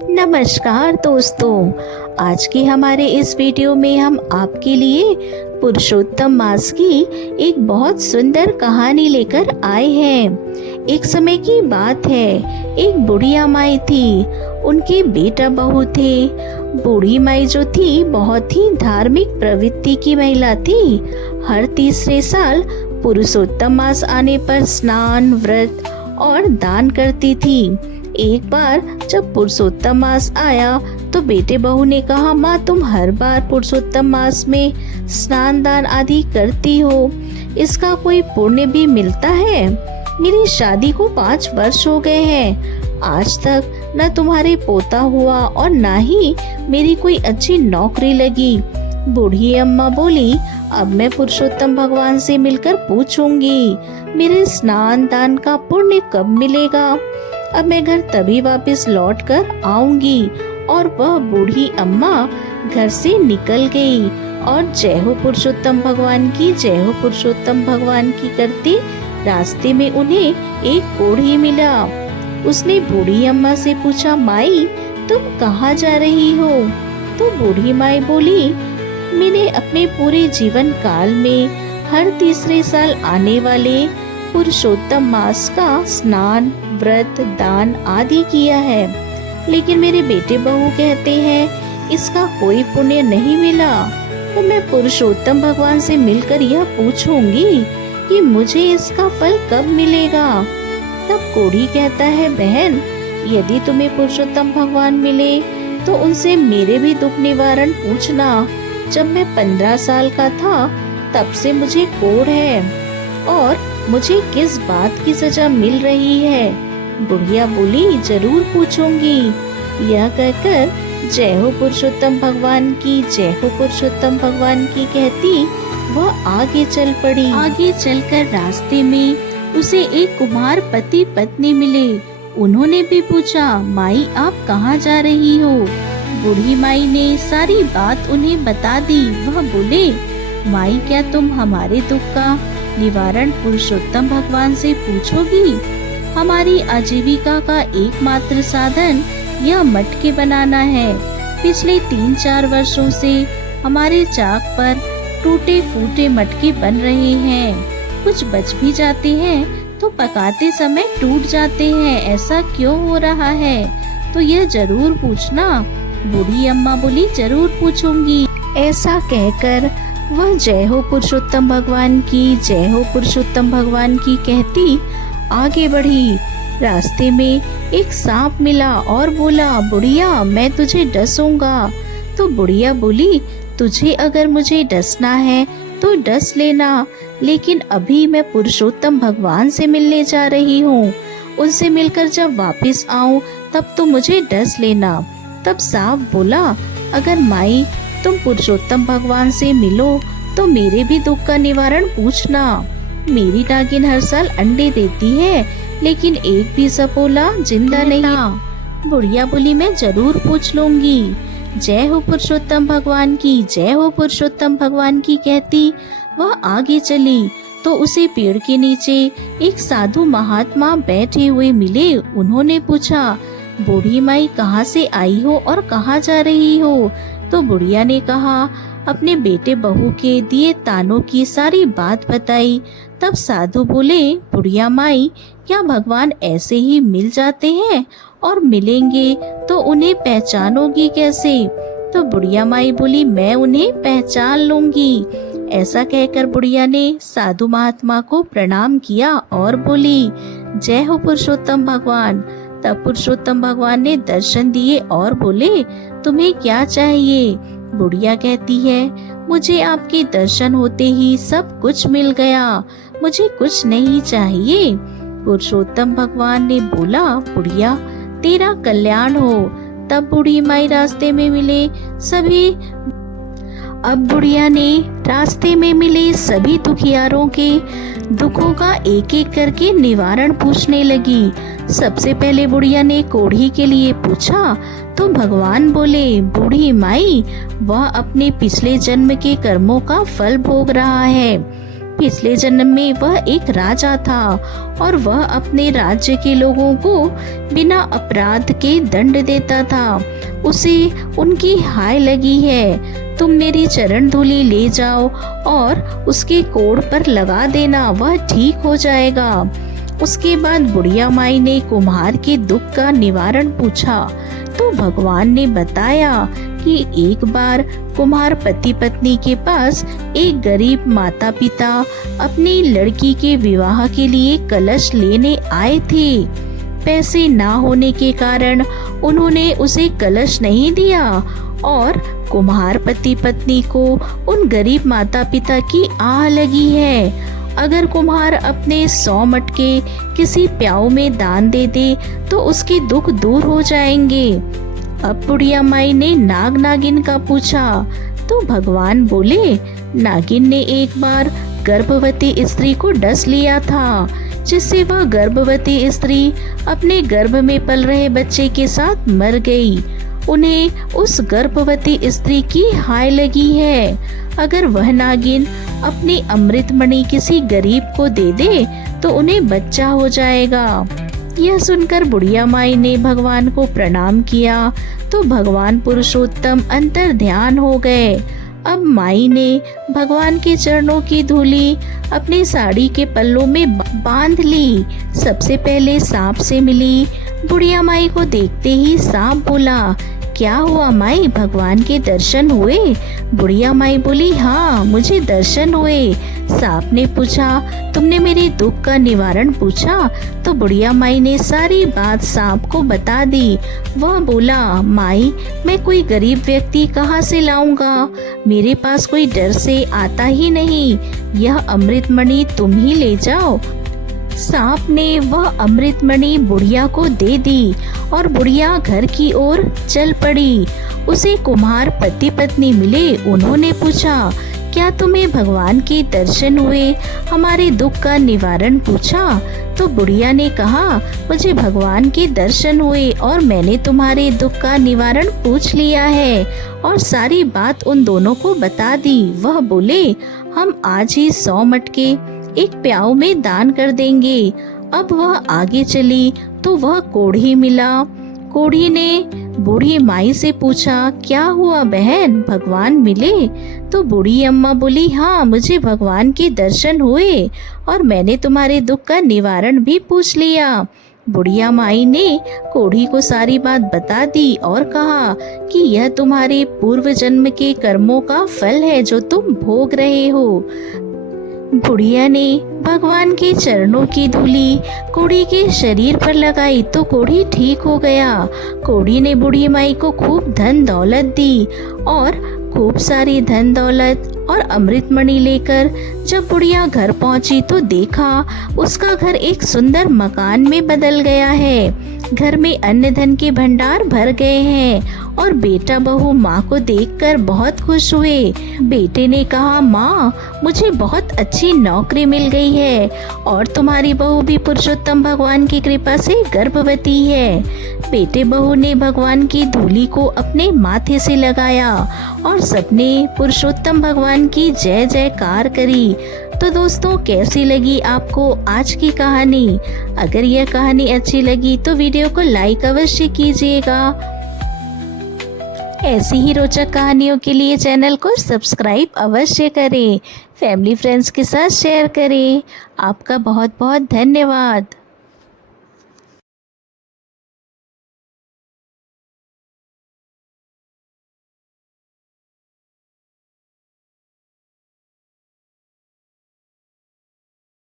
नमस्कार दोस्तों, आज के हमारे इस वीडियो में हम आपके लिए पुरुषोत्तम मास की एक बहुत सुंदर कहानी लेकर आए हैं। एक समय की बात है, एक बुढ़िया माई थी, उनके बेटा बहू थे। बूढ़ी माई जो थी बहुत ही धार्मिक प्रवृत्ति की महिला थी। हर तीसरे साल पुरुषोत्तम मास आने पर स्नान, व्रत और दान करती थी। एक बार जब पुरुषोत्तम मास आया तो बेटे बहू ने कहा, माँ तुम हर बार पुरुषोत्तम मास में स्नान दान आदि करती हो, इसका कोई पुण्य भी मिलता है? मेरी शादी को 5 वर्ष हो गए हैं, आज तक न तुम्हारे पोता हुआ और न ही मेरी कोई अच्छी नौकरी लगी। बूढ़ी अम्मा बोली, अब मैं पुरुषोत्तम भगवान से मिलकर पूछूंगी मेरे स्नान दान का पुण्य कब मिलेगा। अब मैं घर तभी वापस लौट कर आऊंगी। और वह बूढ़ी अम्मा घर से निकल गई और जय हो पुरुषोत्तम भगवान की, जय हो पुरुषोत्तम भगवान की करती रास्ते में उन्हें एक कोढ़ी मिला। उसने बूढ़ी अम्मा से पूछा, माई तुम कहाँ जा रही हो? तो बूढ़ी माई बोली, मैंने अपने पूरे जीवन काल में हर तीसरे साल आने वाले पुरुषोत्तम मास का स्नान, व्रत, दान आदि किया है, लेकिन मेरे बेटे बहू कहते हैं इसका कोई पुण्य नहीं मिला। तो मैं पुरुषोत्तम भगवान से मिलकर यह पूछूंगी कि मुझे इसका फल कब मिलेगा। तब कोढ़ी कहता है, बहन यदि तुम्हें पुरुषोत्तम भगवान मिले तो उनसे मेरे भी दुख निवारण पूछना। जब मैं 15 साल का था तब से मुझे कोढ़ है और मुझे किस बात की सजा मिल रही है? बुढ़िया बोली, जरूर पूछूंगी। यह कहकर जय हो पुरुषोत्तम भगवान की, जय हो पुरुषोत्तम भगवान की कहती वह आगे चल पड़ी। आगे चलकर रास्ते में उसे एक कुम्हार पति पत्नी मिले। उन्होंने भी पूछा, माई आप कहाँ जा रही हो? बूढ़ी माई ने सारी बात उन्हें बता दी। वह बोले, माई क्या तुम हमारे दुख का निवारण पुरुषोत्तम भगवान से पूछोगी? हमारी आजीविका का एकमात्र साधन यह मटके बनाना है। पिछले 3-4 वर्षों से हमारे चाक पर टूटे फूटे मटके बन रहे हैं। कुछ बच भी जाते हैं तो पकाते समय टूट जाते हैं। ऐसा क्यों हो रहा है? तो यह जरूर पूछना। बूढ़ी अम्मा बोली, जरूर पूछूंगी। ऐसा कहकर वह जय हो पुरुषोत्तम भगवान की, जय हो पुरुषोत्तम भगवान की कहती आगे बढ़ी। रास्ते में एक सांप मिला और बोला, बुढ़िया मैं तुझे डसूंगा। तो बुढ़िया बोली, तुझे अगर मुझे डसना है तो डस लेना, लेकिन अभी मैं पुरुषोत्तम भगवान से मिलने जा रही हूँ। उनसे मिलकर जब वापस आऊँ तब तो मुझे डस लेना। तब सांप बोला, अगर माई तुम पुरुषोत्तम भगवान से मिलो तो मेरे भी दुख का निवारण पूछना। मेरी नागिन हर साल अंडे देती है, लेकिन एक भी सपोला जिंदा नहीं। बुढ़िया बोली, मैं जरूर पूछ लूंगी। जय हो पुरुषोत्तम भगवान की, जय हो पुरुषोत्तम भगवान की कहती वह आगे चली तो उसे पेड़ के नीचे एक साधु महात्मा बैठे हुए मिले। उन्होंने पूछा, बूढ़ी माई कहाँ से आई हो और कहाँ जा रही हो? तो बुढ़िया ने कहा, अपने बेटे बहू के दिए तानों की सारी बात बताई। तब साधु बोले, बुढ़िया माई क्या भगवान ऐसे ही मिल जाते हैं और मिलेंगे तो उन्हें पहचानोगी कैसे? तो बुढ़िया माई बोली, मैं उन्हें पहचान लूंगी। ऐसा कहकर बुढ़िया ने साधु महात्मा को प्रणाम किया और बोली, जय हो पुरुषोत्तम भगवान। तब पुरुषोत्तम भगवान ने दर्शन दिए और बोले, तुम्हें क्या चाहिए? बुढ़िया कहती है, मुझे आपके दर्शन होते ही सब कुछ मिल गया, मुझे कुछ नहीं चाहिए। पुरुषोत्तम भगवान ने बोला, बुढ़िया तेरा कल्याण हो। तब बूढ़ी माई रास्ते में मिले सभी अब बुढ़िया ने रास्ते में मिले सभी दुखियारों के दुखों का एक एक करके निवारण पूछने लगी। सबसे पहले बुढ़िया ने कोढ़ी के लिए पूछा तो भगवान बोले, बूढ़ी माई वह अपने पिछले जन्म के कर्मों का फल भोग रहा है। पिछले जन्म में वह एक राजा था और वह अपने राज्य के लोगों को बिना अपराध के दंड देता था। उसे उनकी हाय लगी है, तुम मेरी चरण धूलि ले जाओ और उसके कोड़ पर लगा देना, वह ठीक हो जाएगा। उसके बाद बुढ़िया माई ने कुम्हार के दुख का निवारण पूछा तो भगवान ने बताया कि एक बार कुम्हार पति पत्नी के पास एक गरीब माता पिता अपनी लड़की के विवाह के लिए कलश लेने आए थे। पैसे ना होने के कारण उन्होंने उसे कलश नहीं दिया और कुम्हार पति पत्नी को उन गरीब माता पिता की आह लगी है। अगर कुम्हार अपने 100 मटके किसी प्याऊ में दान दे दे तो उसके दुख दूर हो जाएंगे। अब बुढ़िया माई ने नाग नागिन का पूछा तो भगवान बोले, नागिन ने एक बार गर्भवती स्त्री को डस लिया था, जिससे वह गर्भवती स्त्री अपने गर्भ में पल रहे बच्चे के साथ मर गई। उन्हें उस गर्भवती स्त्री की हाय लगी है। अगर वह नागिन अपनी अमृतमणि किसी गरीब को दे दे तो उन्हें बच्चा हो जाएगा। यह सुनकर बुढ़िया माई ने भगवान को प्रणाम किया तो भगवान पुरुषोत्तम अंतर ध्यान हो गए। अब माई ने भगवान के चरणों की धूली अपनी साड़ी के पल्लों में बांध ली। सबसे पहले सांप से मिली। बुढ़िया माई को देखते ही सांप बोला, क्या हुआ माई, भगवान के दर्शन हुए? बुढ़िया माई बोली, हाँ मुझे दर्शन हुए। सांप ने पूछा, तुमने मेरे दुख का निवारण पूछा? तो बुढ़िया माई ने सारी बात सांप को बता दी। वह बोला, माई मैं कोई गरीब व्यक्ति कहाँ से लाऊंगा, मेरे पास कोई डर से आता ही नहीं, यह अमृतमणि तुम ही ले जाओ। सांप ने वह अमृतमणि बुढ़िया को दे दी और बुढ़िया घर की ओर चल पड़ी। उसे कुम्हार पति पत्नी मिले। उन्होंने पूछा, क्या तुम्हें भगवान के दर्शन हुए, हमारे दुख का निवारण पूछा? तो बुढ़िया ने कहा, मुझे भगवान के दर्शन हुए और मैंने तुम्हारे दुख का निवारण पूछ लिया है और सारी बात उन दोनों को बता दी। वह बोले, हम आज ही 100 मटके एक प्याऊ में दान कर देंगे। अब वह आगे चली तो वह कोढ़ी मिला। कोढ़ी ने बूढ़ी माई से पूछा, क्या हुआ बहन, भगवान मिले? तो बूढ़ी अम्मा बोली, हाँ मुझे भगवान के दर्शन हुए और मैंने तुम्हारे दुख का निवारण भी पूछ लिया। बुढ़िया माई ने कोढ़ी को सारी बात बता दी और कहा कि यह तुम्हारे पूर्व जन्म के कर्मों का फल है जो तुम भोग रहे हो। बुढ़िया ने भगवान के चरणों की धूली कोढ़ी के शरीर पर लगाई तो कोढ़ी ठीक हो गया। कोढ़ी ने बूढ़ी माई को खूब धन दौलत दी और खूब सारी धन दौलत और अमृतमणि लेकर जब बुढ़िया घर पहुंची तो देखा उसका घर एक सुंदर मकान में बदल गया है। घर में अन्न धन के भंडार भर गए हैं और बेटा बहू माँ को देखकर बहुत खुश हुए। बेटे ने कहा, माँ मुझे बहुत अच्छी नौकरी मिल गई है और तुम्हारी बहू भी पुरुषोत्तम भगवान की कृपा से गर्भवती है। बेटे बहू ने भगवान की धूली को अपने माथे से लगाया और सबने पुरुषोत्तम भगवान की जय जयकार करी। तो दोस्तों, कैसी लगी आपको आज की कहानी? अगर यह कहानी अच्छी लगी तो वीडियो को लाइक अवश्य कीजिएगा। ऐसी ही रोचक कहानियों के लिए चैनल को सब्सक्राइब अवश्य करें। फैमिली फ्रेंड्स के साथ शेयर करें। आपका बहुत बहुत धन्यवाद।